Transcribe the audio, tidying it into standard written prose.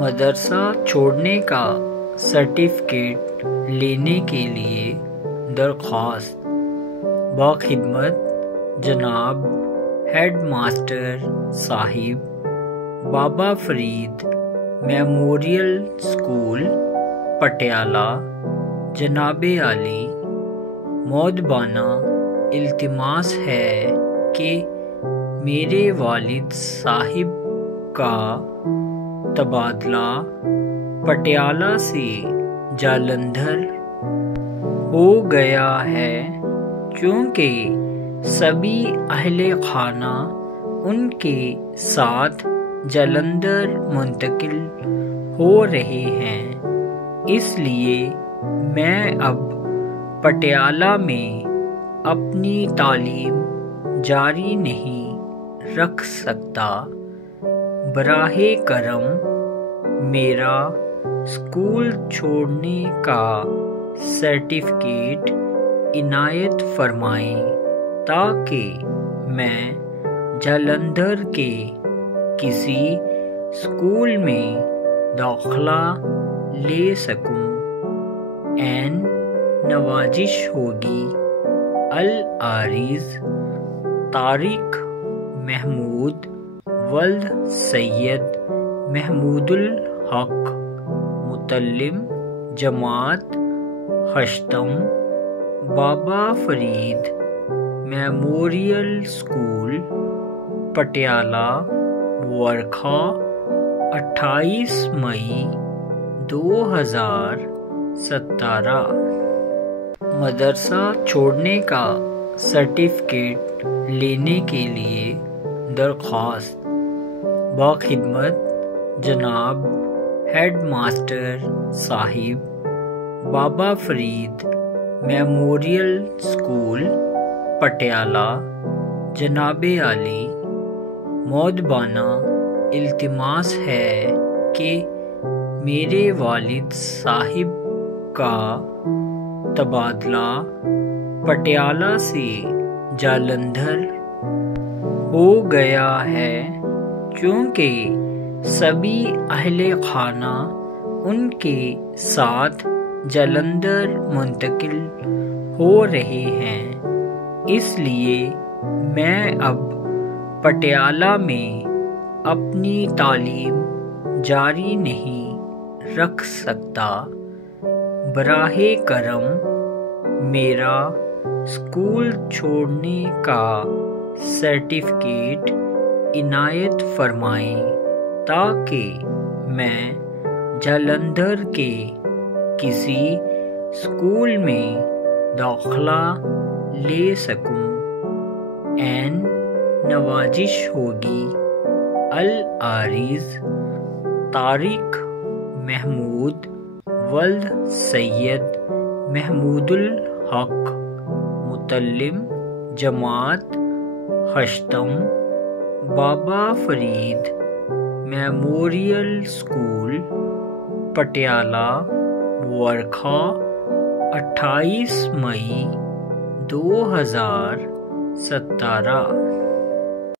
مدرسہ چھوڑنے کا سرٹیفکیٹ لینے کے لیے درخواست باخدمت جناب ہیڈ ماسٹر صاحب، بابا فرید میموریل اسکول پٹیالہ، جناب عالی، مؤدبانہ التماس ہے کہ میرے والد صاحب کا تبادلہ پٹیالہ سے جالندھر ہو گیا ہے، چونکہ سبھی اہل خانہ ان کے ساتھ جالندھر منتقل ہو رہے ہیں۔ اس لیے میں اب پٹیالہ میں اپنی تعلیم جاری نہیں رکھ سکتا۔ براہ کرم میرا اسکول چھوڑنے کا سرٹیفکیٹ عنایت فرمائیں تاکہ میں جالندھر کے کسی اسکول میں داخلہ لے سکوں۔ عین نوازش ہوگی۔ العریض طارق محمود ولد سید محمود الحق، متعلم جماعت ہشتم، بابا فرید میموریل اسکول پٹیالہ، ورکھا، 28 مئی 2017۔ مدرسہ چھوڑنے کا سرٹیفکیٹ لینے کے لیے درخواست باخدمت جناب ہیڈ ماسٹر صاحب، بابا فرید میموریل اسکول پٹیالہ، جناب عالی، مؤدبانہ التماس ہے کہ میرے والد صاحب کا تبادلہ پٹیالہ سے جالندھر ہو گیا ہے، چونکہ سبھی اہل خانہ ان کے ساتھ جالندھر منتقل ہو رہے ہیں۔ اس لیے میں اب پٹیالہ میں اپنی تعلیم جاری نہیں رکھ سکتا۔ براہ کرم میرا اسکول چھوڑنے کا سرٹیفکیٹ عنایت فرمائیں تاکہ میں جالندھر کے کسی اسکول میں داخلہ لے سکوں۔ عین نوازش ہوگی۔ العریض طارق محمود ولد سید محمود الحق، متعلم جماعت ہشتم، بابا فرید میموریل اسکول پٹیالہ، ورکھا، 28 مئی 2017۔